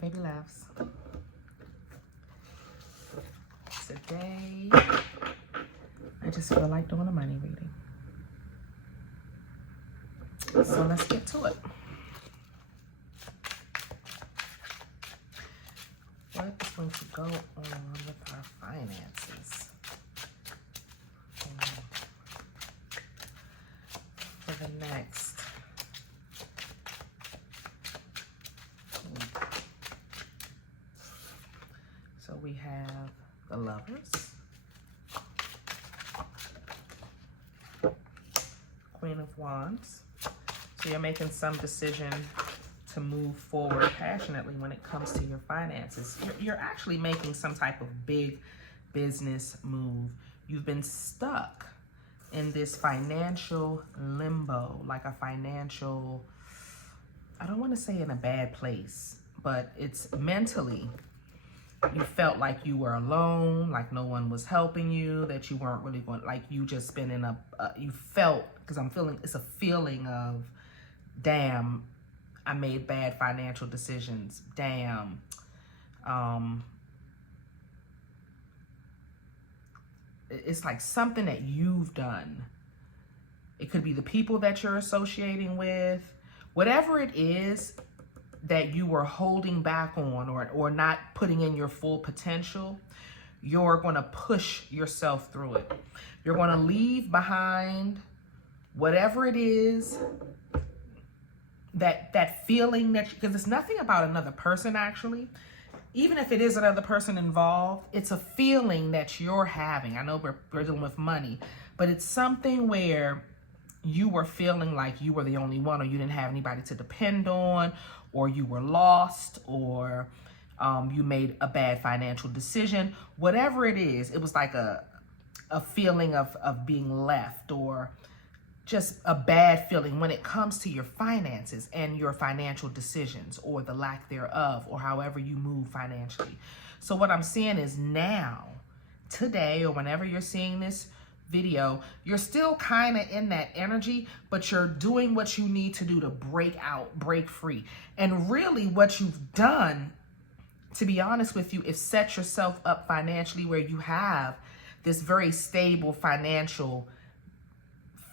make baby laughs. Today, I just feel like doing a money reading. So let's get to it. What is going to go on with our finances for the next week? So we have the Lovers, Queen of Wands. So you're making some decision to move forward passionately when it comes to your finances. You're actually making some type of big business move. You've been stuck in this financial limbo, like a financial, I don't want to say in a bad place, but it's mentally, you felt like you were alone, like no one was helping you, that you weren't really going, like you just been in you felt, because I'm feeling, it's a feeling of, damn, I made bad financial decisions. Damn. It's like something that you've done. It could be the people that you're associating with. Whatever it is that you were holding back on or not putting in your full potential, you're going to push yourself through it. You're going to leave behind whatever it is, that feeling that, because it's nothing about another person actually. Even if it is another person involved, it's a feeling that you're having. I know we're dealing with money, but it's something where you were feeling like you were the only one, or you didn't have anybody to depend on, or you were lost, or you made a bad financial decision. Whatever it is, it was like a feeling of being left, or just a bad feeling when it comes to your finances and your financial decisions, or the lack thereof, or however you move financially. So what I'm seeing is now, today, or whenever you're seeing this video, you're still kind of in that energy, but you're doing what you need to do to break out, break free. And really what you've done, to be honest with you, is set yourself up financially where you have this very stable financial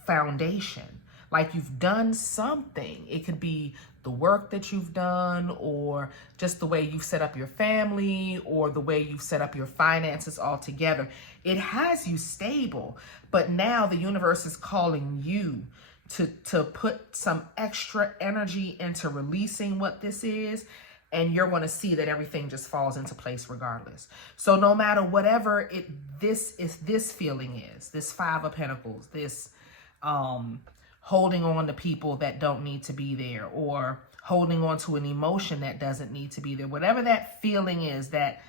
foundation. Like you've done something. It could be the work that you've done, or just the way you've set up your family, or the way you've set up your finances altogether. It has you stable, but now the universe is calling you to put some extra energy into releasing what this is, and you're going to see that everything just falls into place regardless. So no matter whatever this feeling is, this Five of Pentacles, this holding on to people that don't need to be there, or holding on to an emotion that doesn't need to be there, whatever that feeling is, that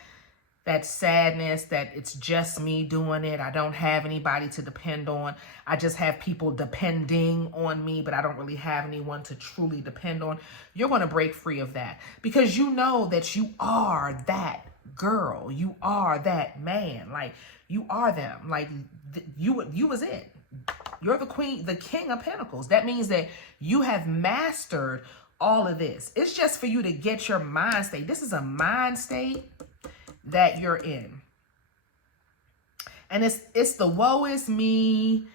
sadness, that it's just me doing it, I don't have anybody to depend on, I just have people depending on me, but I don't really have anyone to truly depend on, you're going to break free of that, because you know that you are that girl, you are that man, like you are them, like you was it. You're the queen, the king of pentacles. That means that you have mastered all of this. It's just for you to get your mind state. This is a mind state that you're in. And it's the woe is me.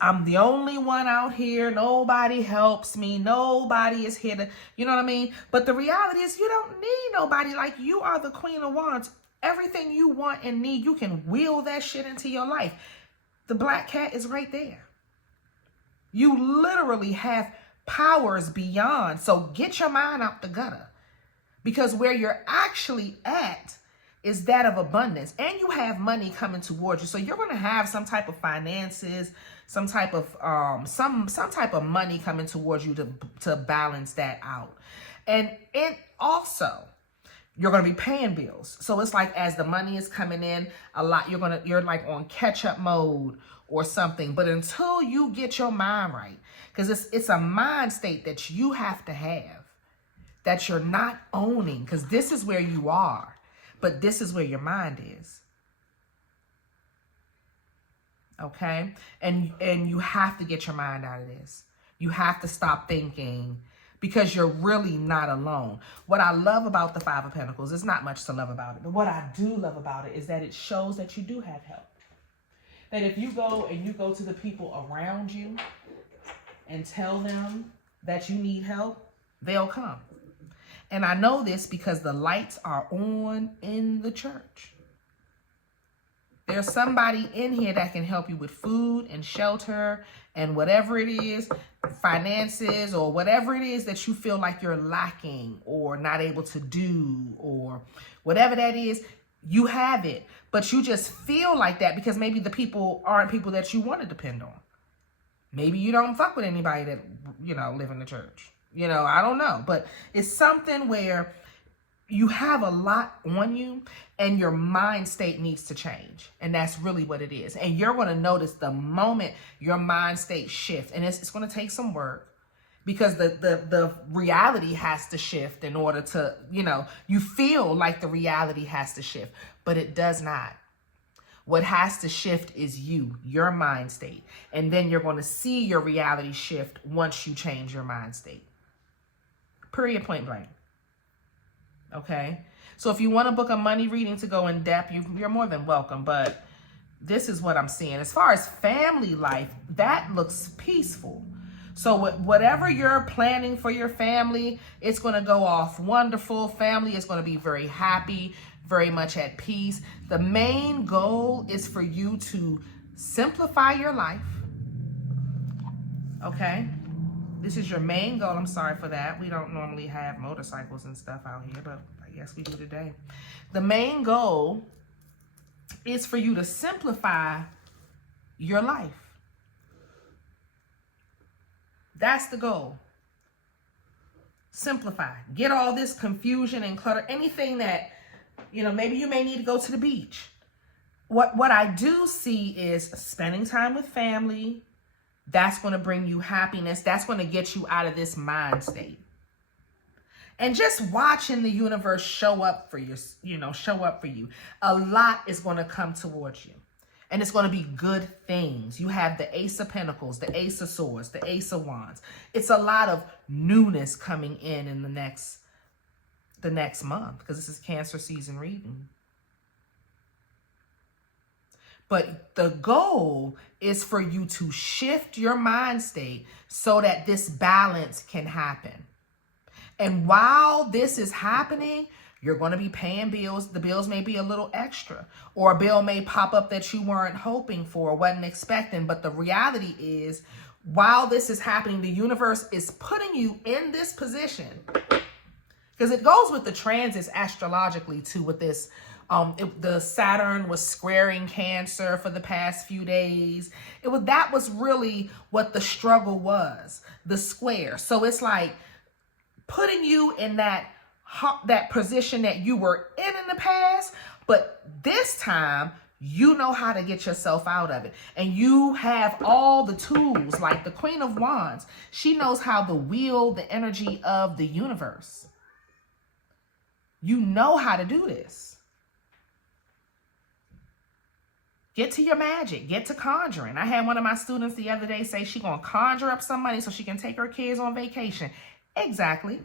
I'm the only one out here. Nobody helps me. Nobody is here to, you know what I mean? But the reality is you don't need nobody. Like, you are the Queen of Wands. Everything you want and need, you can wheel that shit into your life. The black cat is right there. You literally have powers beyond. So get your mind out the gutter. Because where you're actually at is that of abundance. And you have money coming towards you. So you're going to have some type of finances, some type of some type of money coming towards you to balance that out. And it also, you're going to be paying bills. So it's like, as the money is coming in a lot, you're like on catch up mode or something. But until you get your mind right, because it's a mind state that you have to have, that you're not owning, because this is where you are, but this is where your mind is. Okay? And you have to get your mind out of this. You have to stop thinking, because you're really not alone. What I love about the Five of Pentacles, it's not much to love about it, but what I do love about it is that it shows that you do have help. That if you go to the people around you and tell them that you need help, they'll come. And I know this because the lights are on in the church. There's somebody in here that can help you with food and shelter and whatever it is, finances or whatever it is that you feel like you're lacking or not able to do or whatever that is, you have it. But you just feel like that because maybe the people aren't people that you want to depend on. Maybe you don't fuck with anybody that, live in the church. I don't know. But it's something where you have a lot on you and your mind state needs to change. And that's really what it is. And you're going to notice the moment your mind state shifts. And it's going to take some work because the reality has to shift in order to, you feel like the reality has to shift, but it does not. What has to shift is your mind state. And then you're going to see your reality shift once you change your mind state. Period, point blank. Okay? So if you want to book a money reading to go in depth, you're more than welcome. But this is what I'm seeing. As far as family life, that looks peaceful. So whatever you're planning for your family, it's going to go off wonderful. Family is going to be very happy, very much at peace. The main goal is for you to simplify your life. Okay? This is your main goal. I'm sorry for that. We don't normally have motorcycles and stuff out here, but I guess we do today. The main goal is for you to simplify your life. That's the goal. Simplify. Get all this confusion and clutter. Anything that, maybe you may need to go to the beach. What I do see is spending time with family. That's going to bring you happiness. That's going to get you out of this mind state. And just watching the universe show up for you, a lot is going to come towards you. And it's going to be good things. You have the Ace of Pentacles, the Ace of Swords, the Ace of Wands. It's a lot of newness coming in the next month, because this is Cancer season reading. But the goal is for you to shift your mind state so that this balance can happen. And while this is happening, you're going to be paying bills. The bills may be a little extra, or a bill may pop up that you weren't hoping for, wasn't expecting. But the reality is, while this is happening, the universe is putting you in this position, because it goes with the transits astrologically too. With this, the Saturn was squaring Cancer for the past few days. That was really what the struggle was, the square. So it's like putting you in that position that you were in the past, but this time you know how to get yourself out of it. And you have all the tools, like the Queen of Wands. She knows how to wield the energy of the universe. You know how to do this. Get to your magic. Get to conjuring. I had one of my students the other day say she gonna conjure up some money so she can take her kids on vacation. Exactly.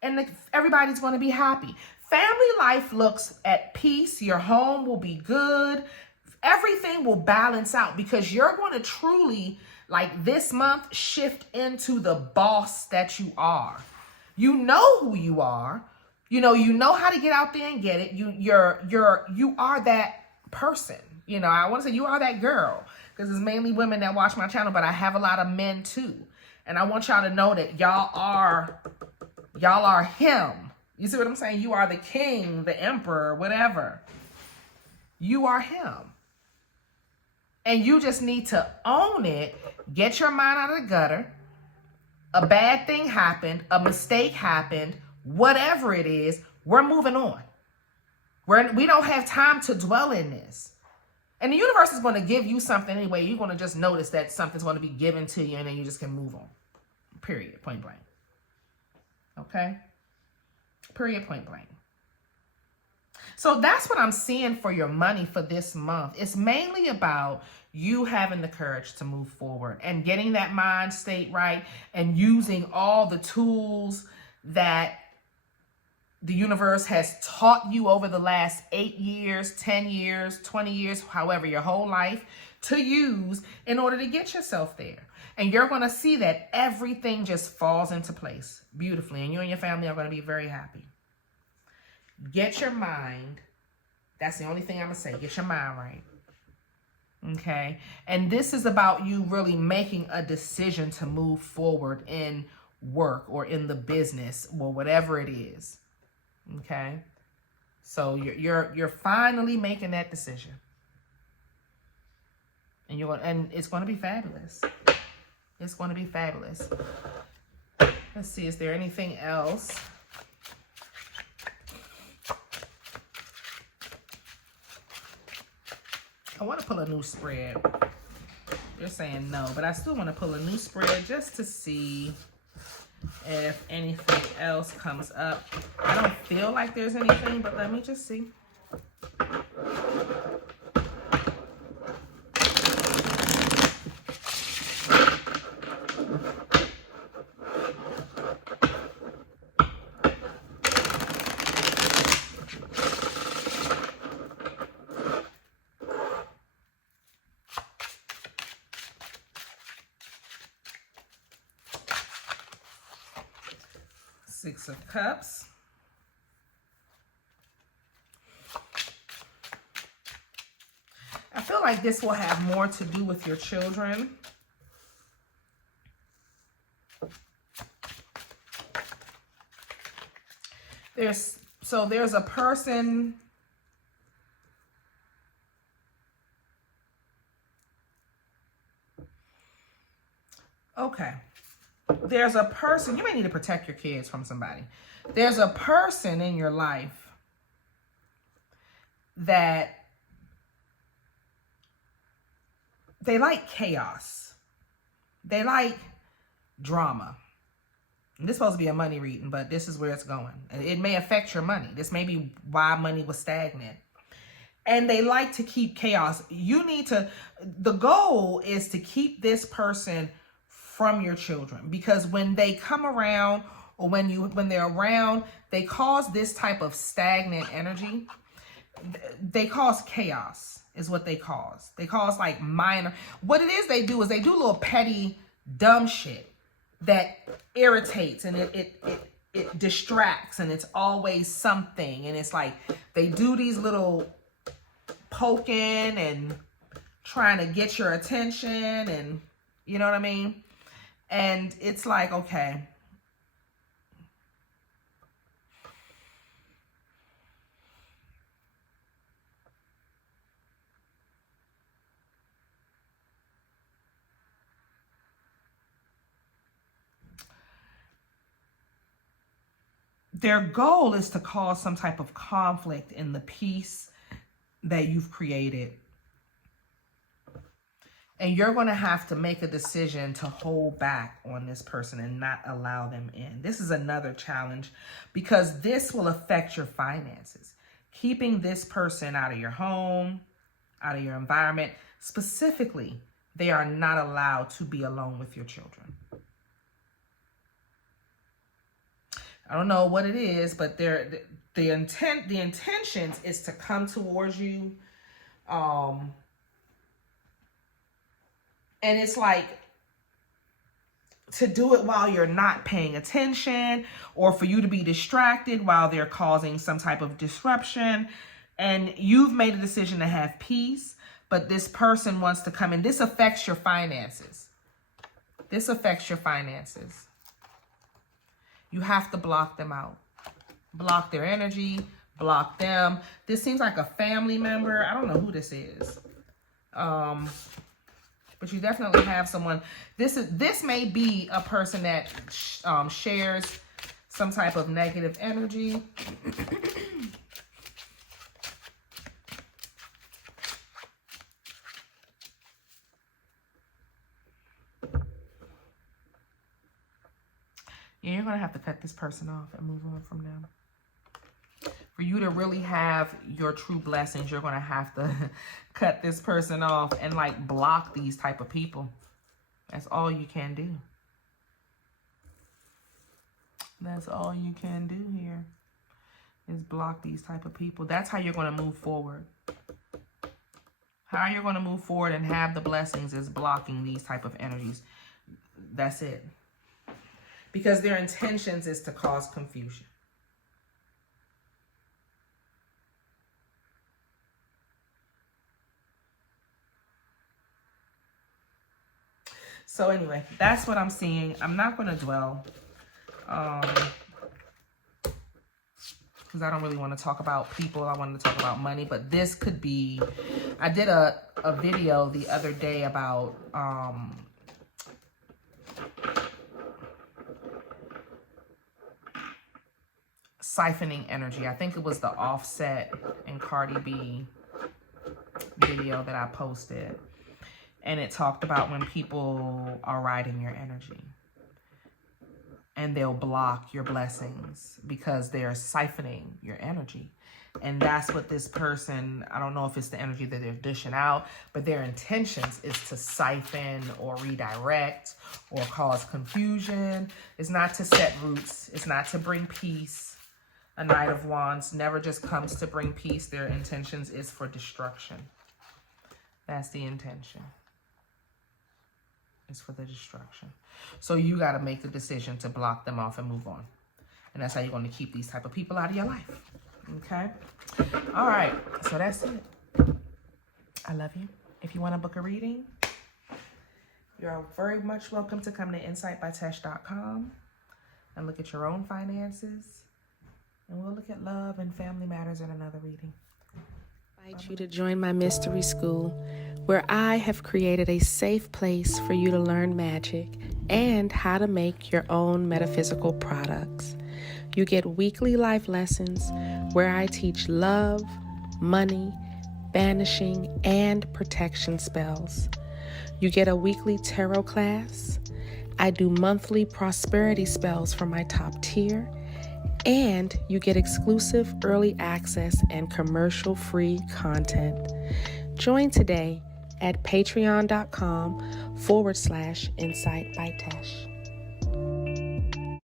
And everybody's going to be happy. Family life looks at peace. Your home will be good. Everything will balance out, because you're going to truly, like this month, shift into the boss that you are. You know who you are. You know how to get out there and get it. You are that person. I want to say you are that girl, because it's mainly women that watch my channel, but I have a lot of men too. And I want y'all to know that y'all are him. You see what I'm saying? You are the king, the emperor, whatever. You are him. And you just need to own it. Get your mind out of the gutter. A bad thing happened. A mistake happened. Whatever it is, we're moving on. We don't have time to dwell in this. And the universe is going to give you something anyway. You're going to just notice that something's going to be given to you, and then you just can move on. Period. Point blank. Okay? Period. Point blank. So that's what I'm seeing for your money for this month. It's mainly about you having the courage to move forward and getting that mind state right and using all the tools that the universe has taught you over the last 8 years, 10 years, 20 years, however, your whole life, to use in order to get yourself there. And you're going to see that everything just falls into place beautifully. And you and your family are going to be very happy. Get your mind. That's the only thing I'm going to say. Get your mind right. Okay? And this is about you really making a decision to move forward in work or in the business or whatever it is. Okay? So you're finally making that decision. And it's going to be fabulous. It's going to be fabulous. Let's see, is there anything else? I want to pull a new spread. They're saying no, but I still want to pull a new spread just to see if anything else comes up. I don't feel like there's anything, but let me just see. Six of Cups. I feel like this will have more to do with your children. There's a person. Okay. There's a person, you may need to protect your kids from somebody. There's a person in your life that they like chaos. They like drama. And this is supposed to be a money reading, but this is where it's going. And it may affect your money. This may be why money was stagnant. And they like to keep chaos. The goal is to keep this person from your children, because when they come around or when they're around, they cause this type of stagnant energy. They cause chaos is what they cause. They cause like minor. What it is they do is they do a little petty, dumb shit that irritates and it distracts, and it's always something. And it's like they do these little poking and trying to get your attention, and you know what I mean? And it's like, okay, their goal is to cause some type of conflict in the peace that you've created. And you're going to have to make a decision to hold back on this person and not allow them in. This is another challenge because this will affect your finances. Keeping this person out of your home, out of your environment. Specifically, they are not allowed to be alone with your children. I don't know what it is, but the intentions is to come towards you. And it's like to do it while you're not paying attention, or for you to be distracted while they're causing some type of disruption. And you've made a decision to have peace, but this person wants to come in. This affects your finances. This affects your finances. You have to block them out. Block their energy, block them. This seems like a family member. I don't know who this is. But you definitely have someone. This may be a person that shares some type of negative energy. Yeah, you're going to have to cut this person off and move on from them. For you to really have your true blessings, you're going to have to cut this person off and like block these type of people. That's all you can do. That's all you can do here is block these type of people. That's how you're going to move forward. How you're going to move forward and have the blessings is blocking these type of energies. That's it. Because their intentions is to cause confusion. So anyway, that's what I'm seeing. I'm not going to dwell. Because I don't really want to talk about people. I wanted to talk about money. But this could be... I did a video the other day about... siphoning energy. I think it was the Offset and Cardi B video that I posted. And it talked about when people are riding your energy. And they'll block your blessings because they're siphoning your energy. And that's what this person, I don't know if it's the energy that they're dishing out, but their intentions is to siphon or redirect or cause confusion. It's not to set roots. It's not to bring peace. A Knight of Wands never just comes to bring peace. Their intentions is for destruction. That's the intention. It's for the destruction. So you got to make the decision to block them off and move on. And that's how you're going to keep these type of people out of your life. Okay? All right. So that's it. I love you. If you want to book a reading, you're very much welcome to come to insightbytesh.com and look at your own finances. And we'll look at love and family matters in another reading. I invite you to join my mystery school, where I have created a safe place for you to learn magic and how to make your own metaphysical products. You get weekly life lessons where I teach love, money, banishing, and protection spells. You get a weekly tarot class. I do monthly prosperity spells for my top tier. And you get exclusive early access and commercial-free content. Join today at patreon.com/Insight by Tesh.